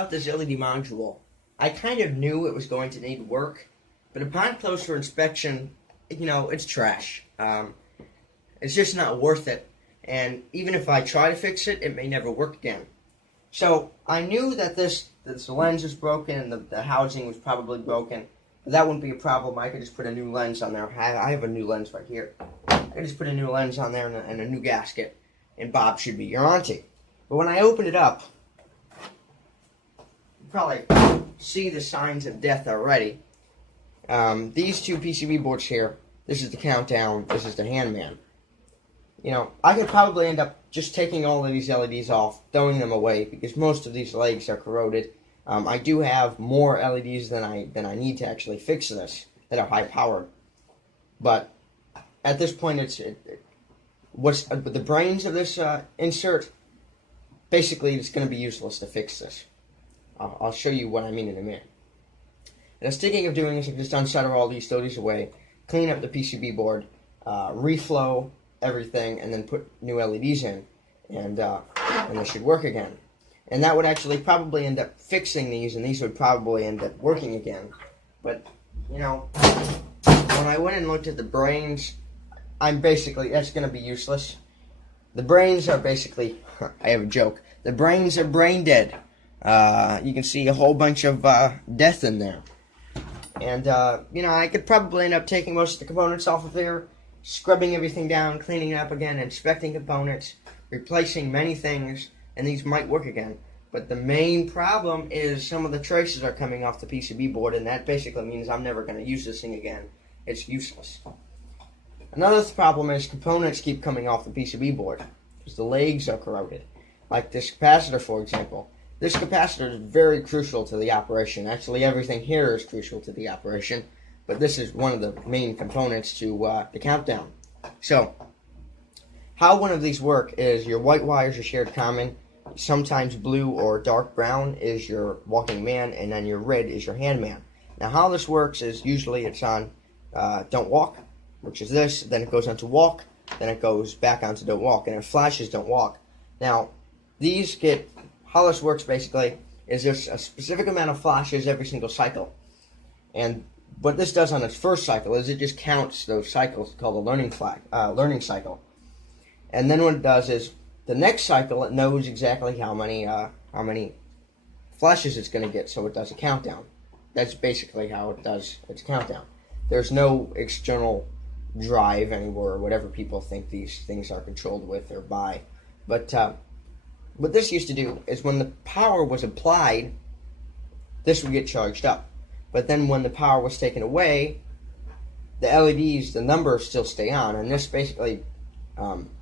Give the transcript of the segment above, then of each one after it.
About this LED module, I kind of knew it was going to need work, but upon closer inspection, it's trash. It's just not worth it, and even if I try to fix it, it may never work again. So I knew that this lens was broken and the housing was probably broken, but that wouldn't be a problem. I could just put a new lens on there. I have a new lens right here. I could just put a new lens on there and a new gasket, and Bob should be your auntie. But when I opened it up, probably see the signs of death already. These two PCB boards here, this is the countdown, this is the handman. I could probably end up just taking all of these LEDs off, throwing them away, because most of these legs are corroded. I do have more LEDs than I need to actually fix this, that are high powered. But at this point, what's the brains of this insert, basically it's going to be useless to fix this. I'll show you what I mean in a minute. And I was thinking of doing this, I just unsolder all these, throw these away, clean up the PCB board, reflow everything, and then put new LEDs in, and they should work again. And that would actually probably end up fixing these, and these would probably end up working again. But, when I went and looked at the brains, that's going to be useless. The brains are basically, I have a joke, the brains are brain dead. You can see a whole bunch of death in there. And, I could probably end up taking most of the components off of there, scrubbing everything down, cleaning it up again, inspecting components, replacing many things, and these might work again. But the main problem is some of the traces are coming off the PCB board, and that basically means I'm never going to use this thing again. It's useless. Another problem is components keep coming off the PCB board, because the legs are corroded. Like this capacitor, for example. This capacitor is very crucial to the operation. Actually, everything here is crucial to the operation, but this is one of the main components to the countdown. So, how one of these work is your white wires are shared common, sometimes blue or dark brown is your walking man, and then your red is your handman. Now, how this works is usually it's on don't walk, which is this, then it goes on to walk, then it goes back onto don't walk, and it flashes don't walk. Now, how this works basically is there's a specific amount of flashes every single cycle. And what this does on its first cycle is it just counts those cycles, called a learning cycle. And then what it does is the next cycle it knows exactly how many flashes it's going to get, so it does a countdown. That's basically how it does its countdown. There's no external drive anywhere, or whatever people think these things are controlled with or by. But what this used to do is when the power was applied, this would get charged up. But then when the power was taken away, the LEDs, the numbers still stay on, and this basically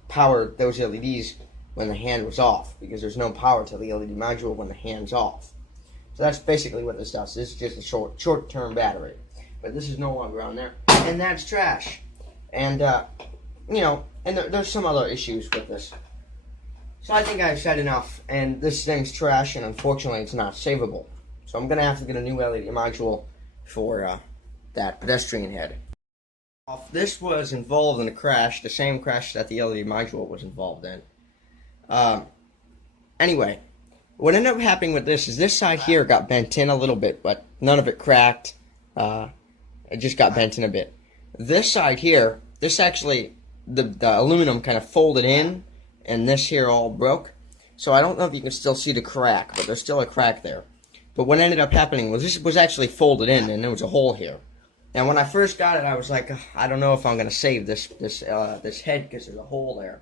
powered those LEDs when the hand was off, because there's no power to the LED module when the hand's off. So that's basically what this does. This is just a short-term battery. But this is no longer on there. And that's trash. And, there's some other issues with this. So I think I've said enough, and this thing's trash, and unfortunately it's not savable. So I'm going to have to get a new LED module for that pedestrian head. This was involved in a crash, the same crash that the LED module was involved in. Anyway, what ended up happening with this is this side here got bent in a little bit, but none of it cracked. It just got bent in a bit. This side here, this actually, the aluminum kind of folded in, and this here all broke. So I don't know if you can still see the crack, but there's still a crack there. But what ended up happening was this was actually folded in, and there was a hole here. And when I first got it, I was like, I don't know if I'm going to save this head because there's a hole there.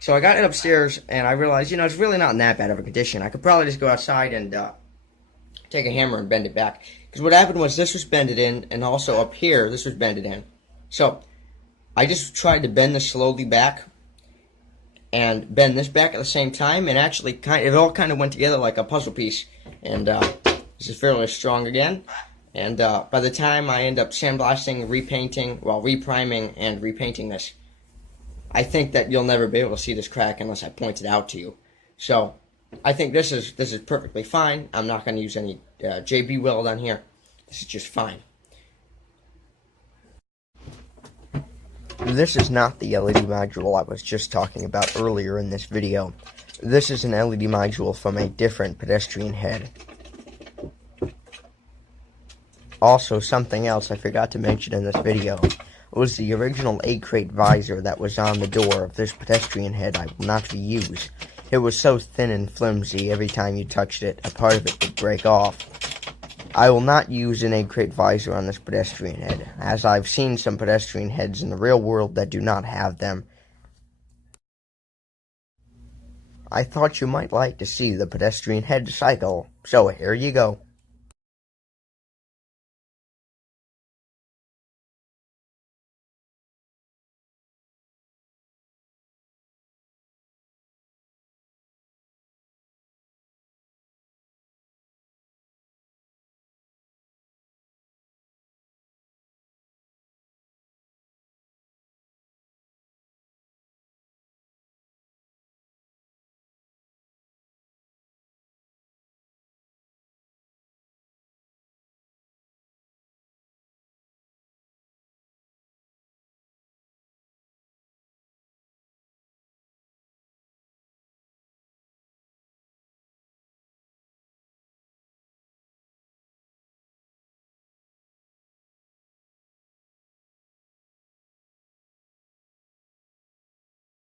So I got it upstairs, and I realized, it's really not in that bad of a condition. I could probably just go outside and take a hammer and bend it back. Because what happened was this was bended in, and also up here, this was bended in. So I just tried to bend this slowly back, and bend this back at the same time, and actually it all kind of went together like a puzzle piece. And this is fairly strong again. And by the time I end up sandblasting, repriming, and repainting this, I think that you'll never be able to see this crack unless I point it out to you. So I think this is perfectly fine. I'm not going to use any JB Weld on here. This is just fine. This is not the LED module I was just talking about earlier in this video. This is an LED module from a different pedestrian head. Also, something else I forgot to mention in this video was the original 8-crate visor that was on the door of this pedestrian head I will not reuse. It was so thin and flimsy, every time you touched it, a part of it would break off. I will not use an 8-crate visor on this pedestrian head, as I've seen some pedestrian heads in the real world that do not have them. I thought you might like to see the pedestrian head cycle, so here you go.